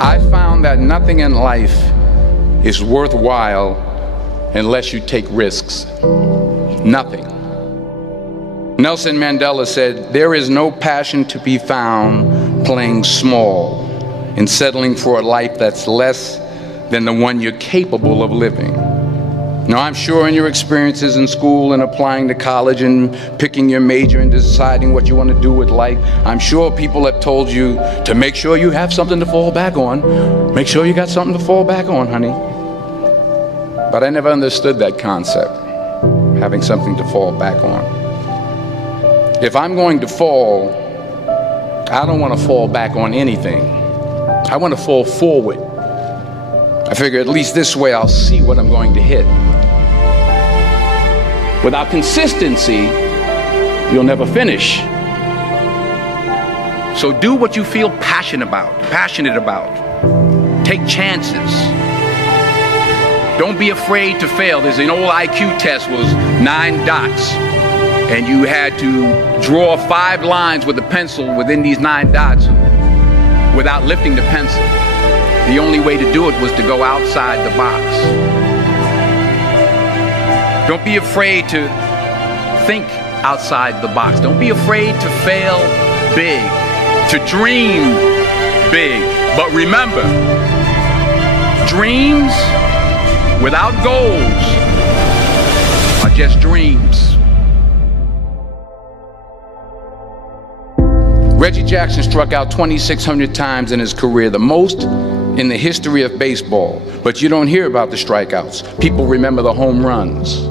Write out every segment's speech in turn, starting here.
I found that nothing in life is worthwhile unless you take risks. Nothing. Nelson Mandela said, "There is no passion to be found playing small and settling for a life that's less than the one you're capable of living." Now, I'm sure in your experiences in school and applying to college and picking your major and deciding what you want to do with life, I'm sure people have told you to make sure you have something to fall back on. Make sure you got something to fall back on, honey. But I never understood that concept, having something to fall back on. If I'm going to fall, I don't want to fall back on anything. I want to fall forward. I figure at least this way I'll see what I'm going to hit. Without consistency, you'll never finish. So do what you feel passionate about. Take chances. Don't be afraid to fail. There's an old IQ test, was 9 dots. And you had to draw 5 lines with a pencil within these 9 dots without lifting the pencil. The only way to do it was to go outside the box. Don't be afraid to think outside the box. Don't be afraid to fail big, to dream big. But remember, dreams without goals are just dreams. Reggie Jackson struck out 2,600 times in his career, the most in the history of baseball. But you don't hear about the strikeouts. People remember the home runs.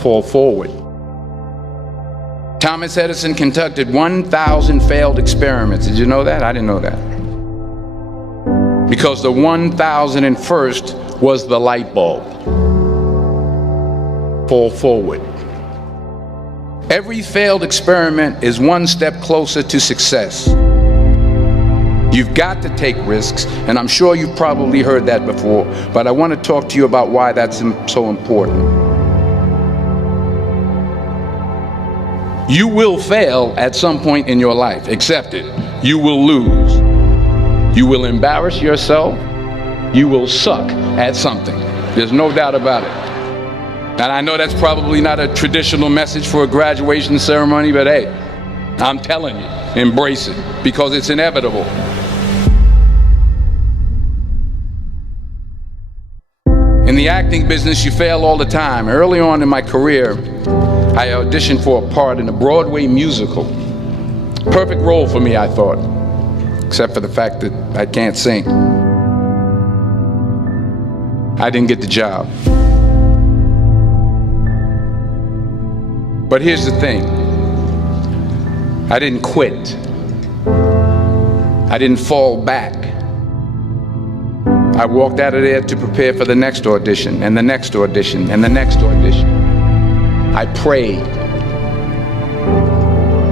Fall forward. Thomas Edison conducted 1,000 failed experiments. Did you know that? I didn't know that. Because the 1,001st was the light bulb. Fall forward. Every failed experiment is one step closer to success. You've got to take risks, and I'm sure you've probably heard that before, but I want to talk to you about why that's so important. You will fail at some point in your life. Accept it. You will lose. You will embarrass yourself. You will suck at something. There's no doubt about it. And I know that's probably not a traditional message for a graduation ceremony, but hey, I'm telling you, embrace it, because it's inevitable. In the acting business, you fail all the time. Early on in my career, I auditioned for a part in a Broadway musical. Perfect role for me, I thought, except for the fact that I can't sing. I didn't get the job. But here's the thing. I didn't quit. I didn't fall back. I walked out of there to prepare for the next audition, and the next audition, and the next audition. I prayed.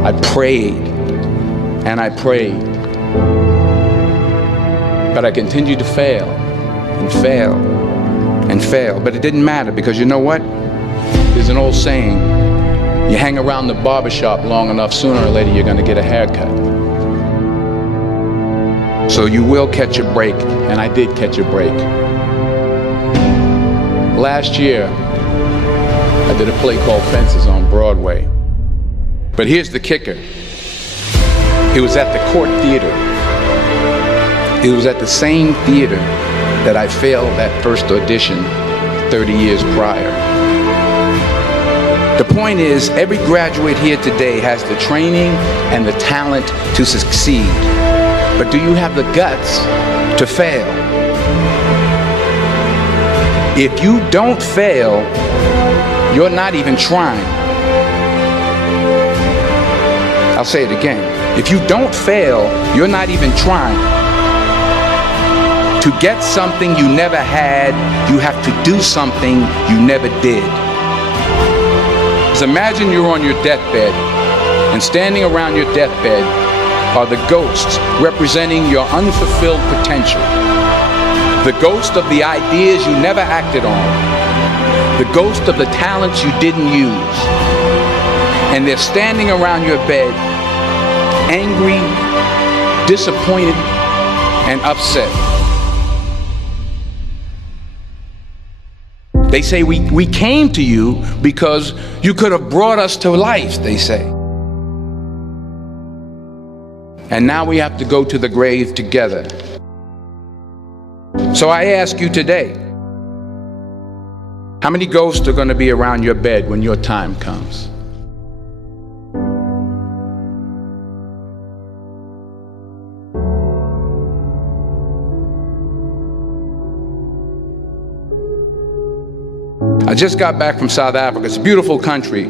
I prayed. And I prayed. But I continued to fail, and fail, and fail. But it didn't matter, because you know what? There's an old saying, you hang around the barbershop long enough, sooner or later you're going to get a haircut. So you will catch a break, and I did catch a break. Last year, I did a play called Fences on Broadway. But here's the kicker. It was at the Court Theater. It was at the same theater that I failed that first audition 30 years prior. The point is, every graduate here today has the training and the talent to succeed. But do you have the guts to fail? If you don't fail, you're not even trying. I'll say it again. If you don't fail, you're not even trying. To get something you never had, you have to do something you never did. Imagine you're on your deathbed, and standing around your deathbed are the ghosts representing your unfulfilled potential. The ghost of the ideas you never acted on. The ghost of the talents you didn't use. And they're standing around your bed, angry, disappointed, and upset. They say we came to you because you could have brought us to life, they say. And now we have to go to the grave together. So I ask you today, how many ghosts are going to be around your bed when your time comes? I just got back from South Africa. It's a beautiful country,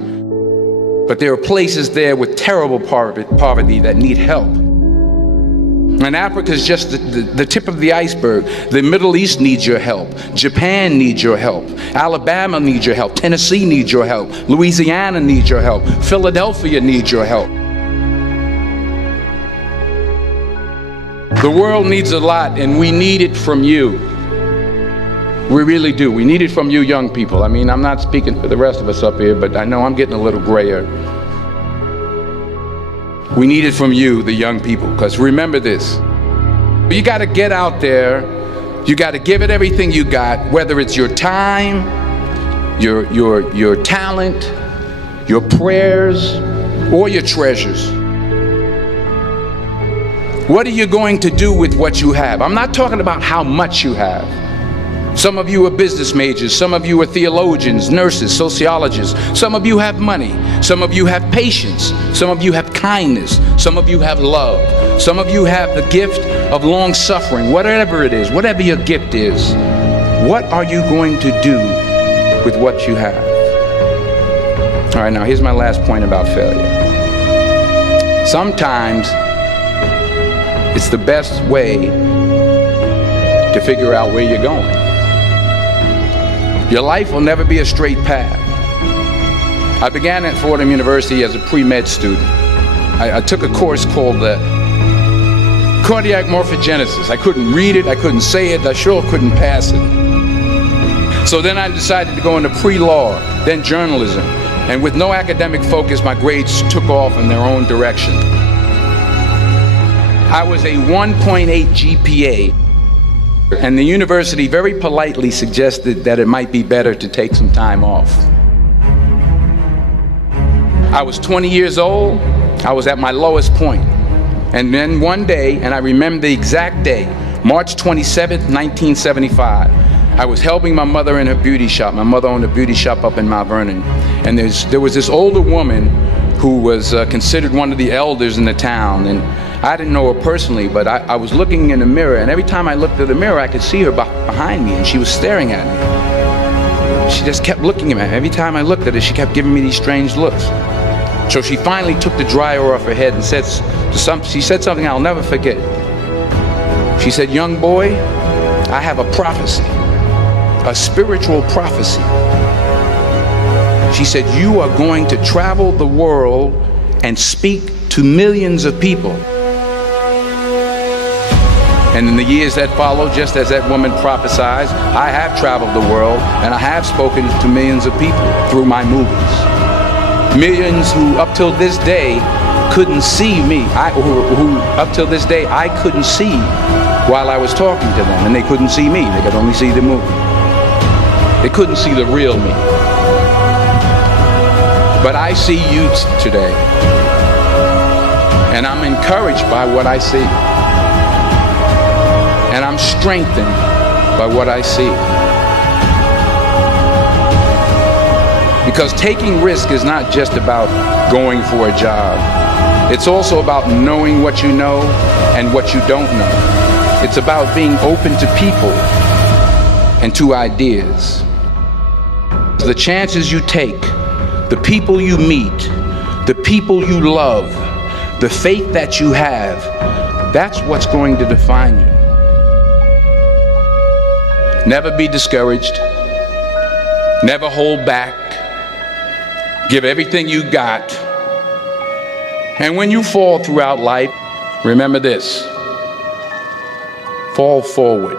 but there are places there with terrible poverty that need help. And Africa is just the tip of the iceberg. The Middle East needs your help. Japan needs your help. Alabama needs your help. Tennessee needs your help. Louisiana needs your help. Philadelphia needs your help. The world needs a lot, and we need it from you. We really do. We need it from you young people. I mean, I'm not speaking for the rest of us up here, but I know I'm getting a little grayer. We need it from you, the young people, because remember this. You got to get out there. You got to give it everything you got, whether it's your time, your talent, your prayers, or your treasures. What are you going to do with what you have? I'm not talking about how much you have. Some of you are business majors, some of you are theologians, nurses, sociologists. Some of you have money, some of you have patience, some of you have kindness, some of you have love, some of you have the gift of long suffering. Whatever it is, whatever your gift is, what are you going to do with what you have? All right, now here's my last point about failure. Sometimes it's the best way to figure out where you're going. Your life will never be a straight path. I began at Fordham University as a pre-med student. I took a course called cardiac morphogenesis. I couldn't read it, I couldn't say it, I sure couldn't pass it. So then I decided to go into pre-law, then journalism. And with no academic focus, my grades took off in their own direction. I was a 1.8 GPA. And the university very politely suggested that it might be better to take some time off. I was 20 years old. I was at my lowest point. And then one day, and I remember the exact day, March 27th, 1975, I was helping my mother in her beauty shop. My mother owned a beauty shop up in Mount Vernon. And there was this older woman who was considered one of the elders in the town. And I didn't know her personally, but I was looking in the mirror, and every time I looked at the mirror, I could see her behind me, and she was staring at me. She just kept looking at me. Every time I looked at her, she kept giving me these strange looks. So she finally took the dryer off her head and she said something I'll never forget. She said, "Young boy, I have a prophecy, a spiritual prophecy." She said, "You are going to travel the world and speak to millions of people." And in the years that followed, just as that woman prophesied, I have traveled the world and I have spoken to millions of people through my movies. Millions who up till this day couldn't see me, who up till this day I couldn't see while I was talking to them, and they couldn't see me, they could only see the movie. They couldn't see the real me. But I see you today, and I'm encouraged by what I see. And I'm strengthened by what I see. Because taking risk is not just about going for a job. It's also about knowing what you know and what you don't know. It's about being open to people and to ideas. The chances you take, the people you meet, the people you love, the faith that you have, that's what's going to define you. Never be discouraged. Never hold back. Give everything you got. And when you fall throughout life, remember this: fall forward.